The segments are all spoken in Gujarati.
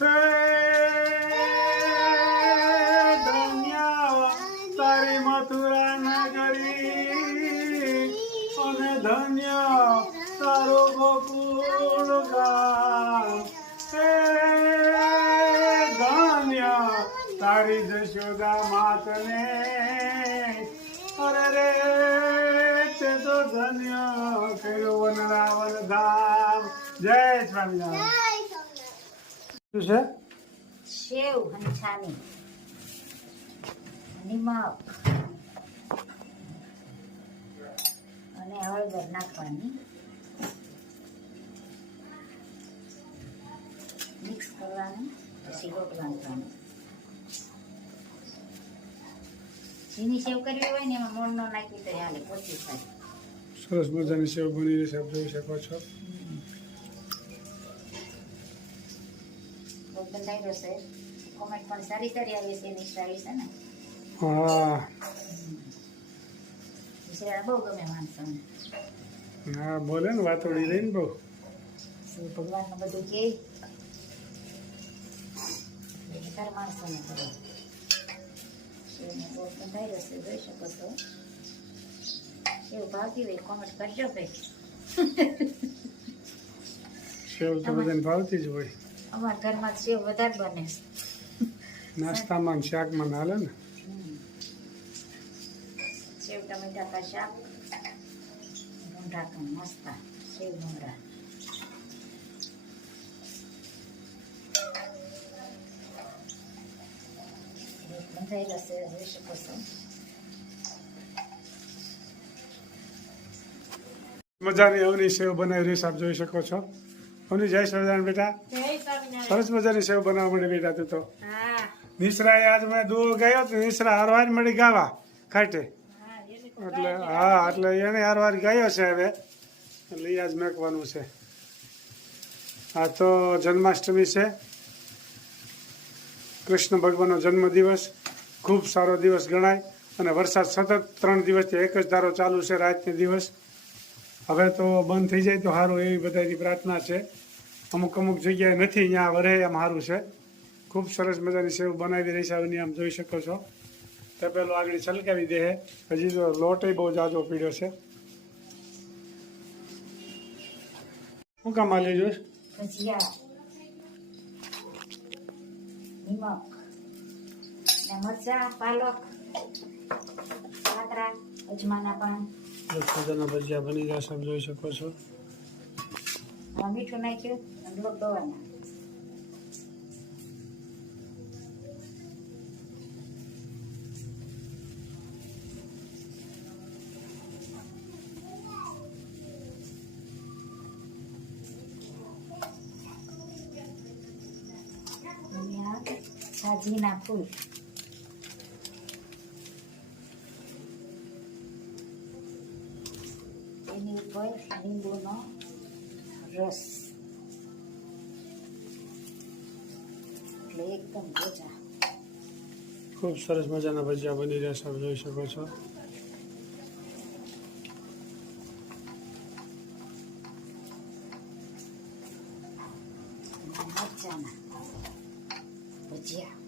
હે ધન્ય તારી મથુરા નગરી અને ધન્ય તારો ગોકુળ ગામ હે ધન્ય તારી જશોદા માતને અરે રે તે તો ધન્ય કર્યો વનરાવન ધામ જય સ્વામિનારાયણ શું છે સેવ હંસાની નિમક અને હળદર નાખવાની મિક્સ કરવાનું પછી લોટ બાંધવાનો ઝીણી સેવ કરવી હોય ને એમાં મોણ ન નાખી તો હાલે પોચી થાય સરસ મજાની સેવ બની રહી છે આપ જોઈ શકો છો બંધાઈ છે કોમેન્ટ પણ સારી સારી આવી છે એની સ્ટાઈલ છે ને હા વિશે બહુ ગમે માણસોને હા બોલે ને વાતોડી લઈને બહુ શિવ ભગવાનનું બધું કે તાર માણસોને કરે શિવને બહુ બંધાઈ રહેશે જોઈ શકો છો એવું ભાવતી હોય કોમેન્ટ કરજો ભાઈ સેવ તો બધાને ભાવતી જ હોય અમારા ઘરમાં સેવ વધારે બને નાસ્તામાં ને શાકમાં હાલે ને સેવ ટમેટા કા શાક ઢોંઢા કા નાસ્તા સેવ મમરા બંધાઈ રહેશે જોઈ શકો છો મજાની અવની સેવ બનાવી રહી છે આપ જોઈ શકો છો અવની જય સ્વામિનારાયણ બેટા સરસ મજાની સેવ બનાવવા માંડી બેટા તું તો નિસરાએ આજ મેં દુઓ ગાયો તો નિસરા હારવાર મળી ગાવા ખાટે એટલે હા એટલે એને હારવાર ગાયો છે હવે એટલે એ આજ મેકવાનું છે આ તો જન્માષ્ટમી છે કૃષ્ણ ભગવાનનો જન્મદિવસ ખૂબ સારો દિવસ ગણાય અને વરસાદ સતત 3 દિવસથી એક જ ધારો ચાલુ છે રાતને દિવસ હવે તો બંધ થઈ જાય તો સારું એવી બધાની પ્રાર્થના છે અમુક અમુક જગ્યાએ નથી અહીંયા વરે એમ સારું છે ખૂબ સરસ મજાની સેવ બનાવી રહી છે આવની આમ જોઈ શકો છો તે પેલો આગળ છલકાવી દે હજી તો લોટ બહુ જાજો પીડ્યો છે શું કામ આલી જોઈશ ભજીયા નિમક ને મરચા પાલક કાતરા અજમાના પાન સરસ મજાના ભજીયા બની ગયા છે આપ જોઈ શકો છો મીઠું નાખ્યું અને લોટ દોવાના સાજીના ફૂલ એની ઉપર લીંબુનો રસ એટલે એકદમ ભોજા ખૂબ સરસ મજાના ભજીયા બની રહ્યા છે આપ જોઈ શકો છો મરચાના ભજીયા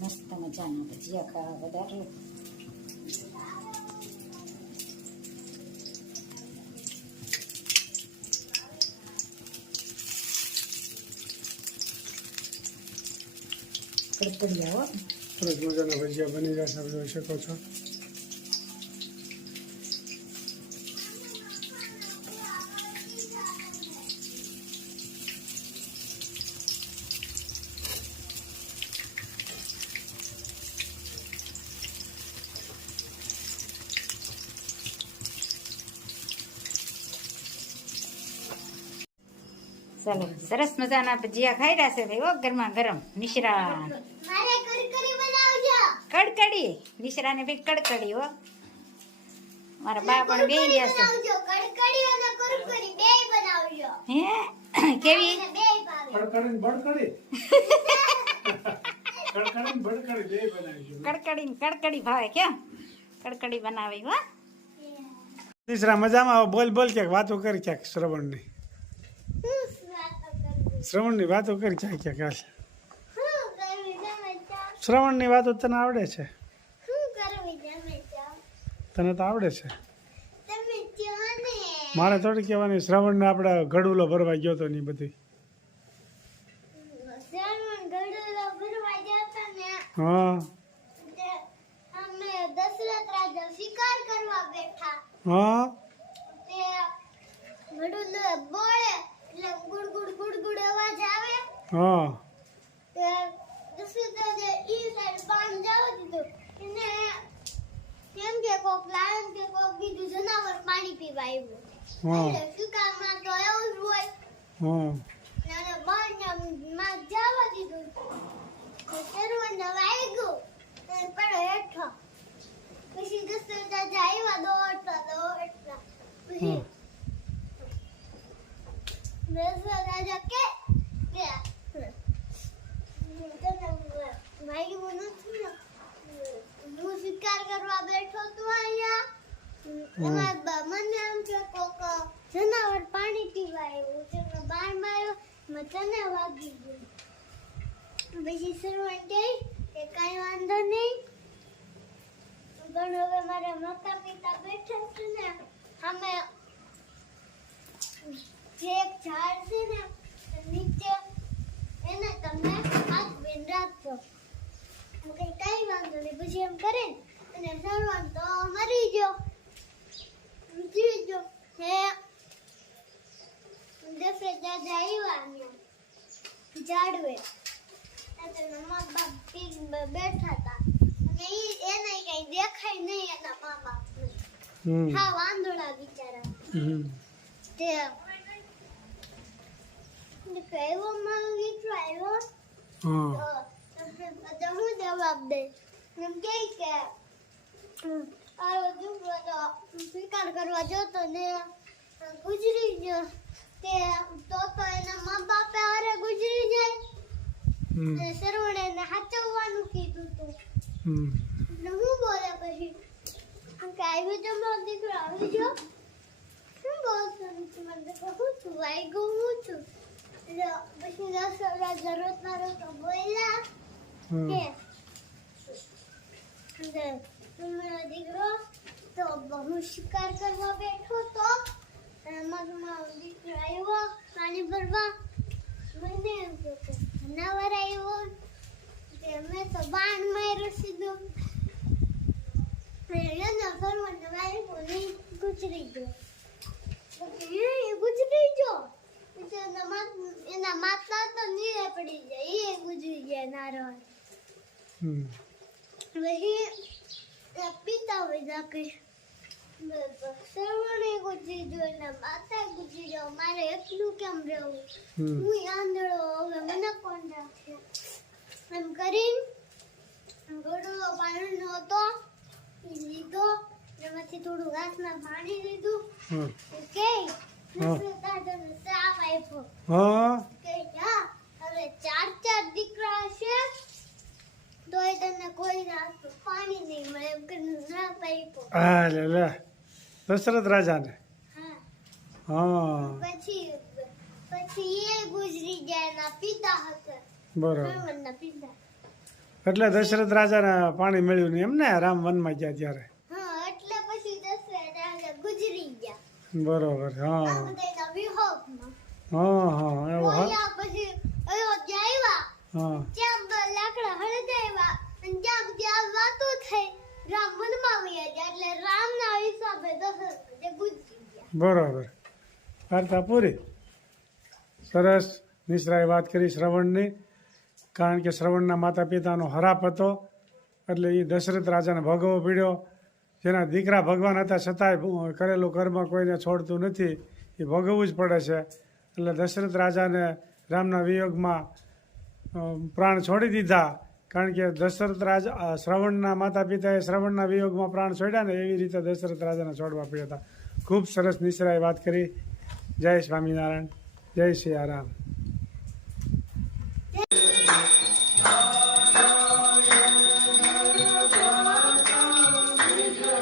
મસ્ત મજાના ભજીયા ખાવા વધારે કડકડિયા હો સરસ મજાના ભજીયા બની રહ્યા છે આપ જોઈ શકો છો ચાલો સરસ મજાના ભજીયા ખાઈ રહ્યા છે ભાઈ ઓ ગરમા ગરમ નિશરા કડકડી નિશરા ને ભાઈ કડકડી હો મારા બા પણ બે ગયા છે હે કેવી કડકડી ભાવે કેમ કડકડી બનાવી હો. તીસરા મજામાં આવો બોલ બોલ ક્યાંક વાતો કરી ક્યાંક શ્રવણની વાતો કરી ક્યાંક ક્યાંક હાલ. શ્રવણની વાતો તને આવડે છે? તને તો આવડે છે. મારે થોડી કહેવાની શ્રવણને આપણે ગડુલો ભરવા ગયો તો ની બધી. હા હા હા પાણી પીવા આવ્યું હા એટલે શિકારમાં તો એવું જ હોય હા અને બાણમાં જવા દીધું સર્વને વાગ્યું અને પડ્યો હેઠો પછી દશરથ રાજા આવ્યા દોડતા પછી દશરથ રાજા કે તને વાગ્યું નથી ને હું શિકાર કરવા બેઠો તો અહીંયા મને એમ કે કોક જનાવર પાણી પીવા આવ્યું છે બાર માર્યો મેં તને વાગી ગયું પછી સરવણ કે કઈ વાંધો નહીં પણ હવે મારા માતા પિતા બેઠા છે ને અમે જે એક ઝાડ છે ને નીચે એને તમે હાથ બેન રાખજો કઈ વાંધો નહીં પછી એમ કરે અને સરવણ તો મરી ગયો જીજો હે દશરથ રાજા આવ્યા ઝાડવે મા બાપ બેઠા હતા અને એને કઈ દેખાય નહીં એના મા બાપ હા વાંદોળા બિચારા તે આવ્યો મારો દીકરો આવ્યો તો હું જવાબ દે એમ કે સ્વીકાર કરવા જતો ને ગુજરી ગયો તે તો એના મા બાપે હારે ગુજરી જાય ને સરવણે એને હાચવવાનું કીધું તું એટલે હું બોલે પછી કે આવ્યો તો મારો દીકરો આવી ગયો શું બોલતો નથી મને હું છું વાગ્યું હું છું એટલે પછી દશરથ રોતા રોતા બોલ્યા કે મારો દીકરો તો બહુ શિકાર કરવા બેઠો તો મારો દીકરો આવ્યો પાણી ભરવા મને એમ કે જનાવર આવ્યો તે મેં તો બાણ માર્યો સીધો એનો ફરવાનો વાળ્યો નહીં ગુજરી ગયો એના માતા તો નીરે પડી જાય એ ગુજરી જાય નારો પછી પિતા હોય કે સર્વને ગુજરી ગયો એના માતા ગુજરી ગયો મારે એકલું કેમ રહેવું હું આંધળો હવે મને કોણ રાખે એમ કરીને ગોળો પાણીનો હતો એ લીધો એમાંથી થોડું ઘાસના પાણી લીધું કે સાપ આપ્યો કે હવે 4 દીકરા હશે તો એ તને કોઈ રાત પાણી નહીં મળે એમ કે ના પાઈપો લે દશરથ રાજાને હા પછી એ ગુજરી ગયા એના પિતા હતા બરોબર પિતા એટલે દશરથ રાજાને પાણી મળ્યું નહીં એમ ને રામ વનમાં ગયા ત્યારે હા એટલે પછી દશરથ રાજા ગુજરી ગયા બરોબર હા આ બધાના વિહોગમાં હા એવું હા પછી અયોધ્યા આવ્યા હા ત્યાં લાકડા હળગાવ્યા અને ત્યાં વાતો થઈ રામ વનમાં વયા ગયા એટલે રામના હિસાબે દશરથ ગુજરી ગયા બરોબર વાર્તા પૂરી. સરસ નિશ્રાએ વાત કરી શ્રવણની, કારણ કે શ્રવણના માતા પિતાનો હરાપ હતો એટલે એ દશરથ રાજાને ભોગવવો પડ્યો. જેના દીકરા ભગવાન હતા છતાંય કરેલું કર્મ કોઈને છોડતું નથી, એ ભોગવવું જ પડે છે. એટલે દશરથ રાજાને રામના વિયોગમાં પ્રાણ છોડી દીધા, કારણ કે દશરથ રાજા શ્રવણના માતા પિતાએ શ્રવણના વિયોગમાં પ્રાણ છોડ્યા ને એવી રીતે દશરથ રાજાને છોડવા પડ્યા હતા. ખૂબ સરસ નિશ્રાએ વાત કરી. જય સ્વામિનારાયણ, જય સિયારામ. જય